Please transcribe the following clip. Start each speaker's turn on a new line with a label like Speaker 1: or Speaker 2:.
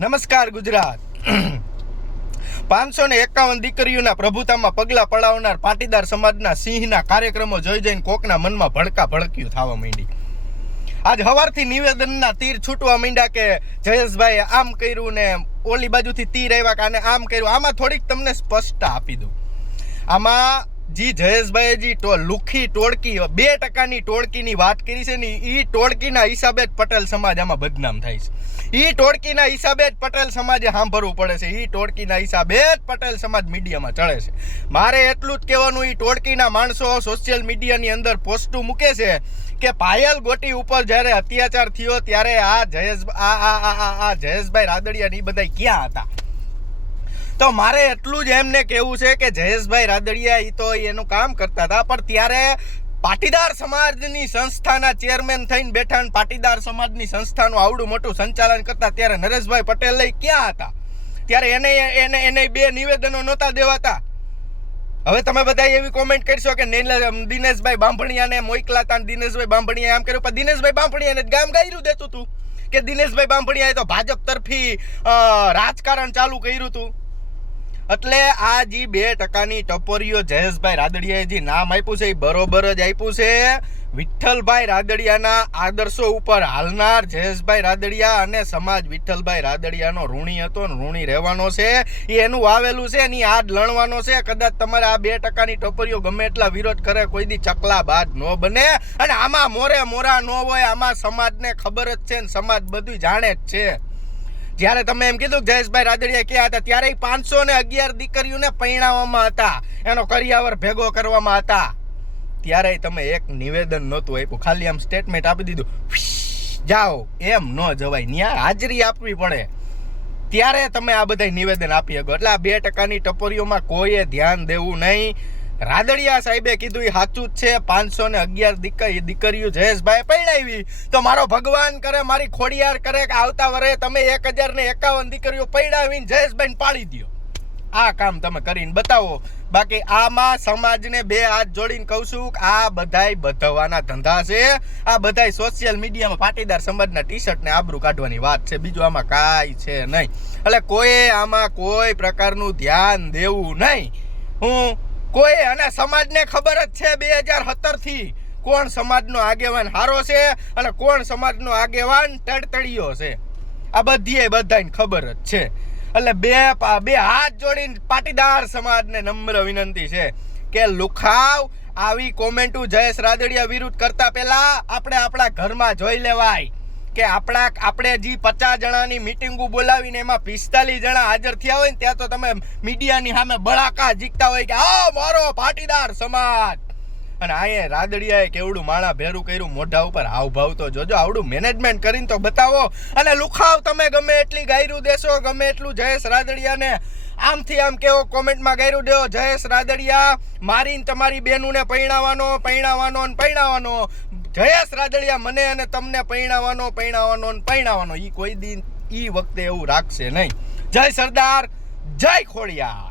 Speaker 1: નમસ્કાર ગુજરાત. પાંચસો ને એકાવન દીકરીઓના પ્રભુતામાં પગલા પડાવનાર પાટીદાર સમાજના સિંહના કાર્યક્રમો જોઈ જઈને કોકના મનમાં ભડકા ભડક્યું થવા માંડી. આજ હવારથી નિવેદનના તીર છૂટવા માંડ્યા કે જયેશભાઈ આમ કર્યું ને ઓલી બાજુથી તીર આવ્યા કે આને આમ કર્યું, આમાં થોડીક તમને સ્પષ્ટતા આપી દઉં. આમાં જી જયેશભાઈ જી ટો, લુખી, ટોળકી, બે ટકાની ટોળકીની વાત કરી છે ને એ ટોળકીના હિસાબે જ પટેલ સમાજ આમાં બદનામ થાય છે. એ ટોળકીના હિસાબે જ પટેલ સમાજે સાંભળવું પડે છે. એ ટોળકીના હિસાબે જ પટેલ સમાજ મીડિયામાં ચડે છે. મારે એટલું જ કહેવાનું એ ટોળકીના માણસો સોશિયલ મીડિયાની અંદર પોસ્ટું મૂકે છે કે પાયલ ગોટી ઉપર જ્યારે અત્યાચાર થયો ત્યારે આ જયેશ, આ આ આ જયેશભાઈ રાદડિયા ને એ બધા ક્યાં હતા? તો મારે એટલું જ એમને કહેવું છે કે જયેશભાઈ રાદડિયા એ તો એનું કામ કરતા હતા, પણ ત્યારે પાટીદાર સમાજની સંસ્થાના ચેરમેન થઈને બેઠા પાટીદાર સમાજની સંસ્થાનું આવડું મોટું સંચાલન કરતા ત્યારે નરેશભાઈ પટેલ ક્યાં હતા? ત્યારે એને એને એને બે નિવેદનો નહોતા દેવાતા. હવે તમે બધા એવી કોમેન્ટ કરશો કે દિનેશભાઈ બાંભણિયાને મોકલાતા ને દિનેશભાઈ બાંભણિયા આમ કર્યું, પણ દિનેશભાઈ બાંભણિયાને ગામ ગાયરું દેતું હતું કે દિનેશભાઈ બાંભણિયાએ તો ભાજપ તરફી રાજકારણ ચાલુ કર્યું હતું એટલે આ જે બે ટકાની ટપોરીઓ જયેશભાઈ રાદડિયાએ જે નામ આપ્યું છે એ બરોબર જ આપ્યું છે. વિઠ્ઠલભાઈ રાદડિયાના આદર્શો ઉપર હાલનાર જયેશભાઈ રાદડિયા અને સમાજ વિઠ્ઠલભાઈ રાદડિયાનો ઋણી હતો ઋણી રહેવાનો છે. એ એનું વાવેલું છે એની આડ લણવાનો છે. કદાચ તમારે આ બે ટકાની ટોપરીઓ ગમે એટલા વિરોધ કરે, કોઈ દી ચકલા બાદ ન બને. અને આમાં મોરે મોરા ન હોય, આમાં સમાજને ખબર જ છે ને સમાજ બધું જાણે જ છે. જ્યારે તમે એમ કીધું જયેશભાઈ રાદડિયા ક્યાં હતા ત્યારે પાંચસો ને અગિયાર દીકરીઓને પરણાવવામાં હતા. એનો કરિયાવર ભેગો કરવામાં હતા. ત્યારે તમે એક નિવેદન નહોતું આપ્યું. ખાલી આમ સ્ટેટમેન્ટ આપી દીધું. જાઓ. એમ ન જવાય. ન્યા હાજરી આપવી પડે. ત્યારે તમે આ બધા નિવેદન આપી શકો. એટલે આ બે ટકાની ટપોરીઓમાં કોઈએ ધ્યાન દેવું નહીં. રાદડિયા સાહેબે કીધું એ સાચું જ છે, પાંચસો ને અગિયાર દીકરી, દીકરીઓ જયેશભાઈ પડાવી તો મારો ભગવાન કરે, મારી ખોડિયાર કરે કે આવતા વરે તમે એક હજાર ને એકાવન દીકરીઓ પડાવીને જયેશભાઈને પાડી દો આ કામ તમે કરીને બતાવો. બાકી આમાં સમાજને બે હાથ જોડીને કહું છું કે આ બધાય બધવાના ધંધા છે. આ બધાય સોશિયલ મીડિયામાં પાટીદાર સમાજના ટી શર્ટને આબરૂ કાઢવાની વાત છે. બીજું આમાં કાંઈ છે નહીં. એટલે કોઈ આમાં કોઈ પ્રકારનું ધ્યાન દેવું નહીં. હું કોઈ અને સમાજને ખબર જ છે બે હજાર સત્તરથી કોણ સમાજનો આગેવાન હારો છે અને કોણ સમાજનો આગેવાન તડતડિયો છે. આ બધી બધાને ખબર જ છે. એટલે બે બે હાથ જોડીને પાટીદાર સમાજને નમ્ર વિનંતી છે કે લુખાવ આવી કોમેન્ટો જયેશ રાદડિયા વિરુદ્ધ કરતા પહેલા આપણે આપણા ઘરમાં જોઈ લેવાય. કે આપણા આપણે જે પચાસ જણાની મિટિંગો બોલાવીને એમાં પિસ્તાલીસ જણા હાજર થયા હોય ને ત્યાં તો તમે મીડિયાની સામે બળાકા જીતતા હોય કે આ મારો પાટીદાર સમાજ. અને અહીંયા રાદડિયાએ કેવડું માણા ભેરું કર્યું, મોઢા ઉપર હાવભાવ તો જોજો, આવડું મેનેજમેન્ટ કરીને તો બતાવો. અને લુખાવ તમે ગમે એટલી ગાયરું દેશો, ગમે એટલું જયેશ રાદડિયાને. આમથી આમ કેવો કોમેન્ટમાં ગાયરું દેવો, જયેશ રાદડિયા, મારીને તમારી બેનુને પૈણાવાનો પૈણાવાનો ને પૈણાવાનો. જયેશ રાદડિયા મને અને તમને પૈણાવાનો પૈણાવાનો ને પૈણાવાનો ઈ કોઈ દિન ઈ વખતે એવું રાખશે નહીં. જય સરદાર, જય ખોડિયાર.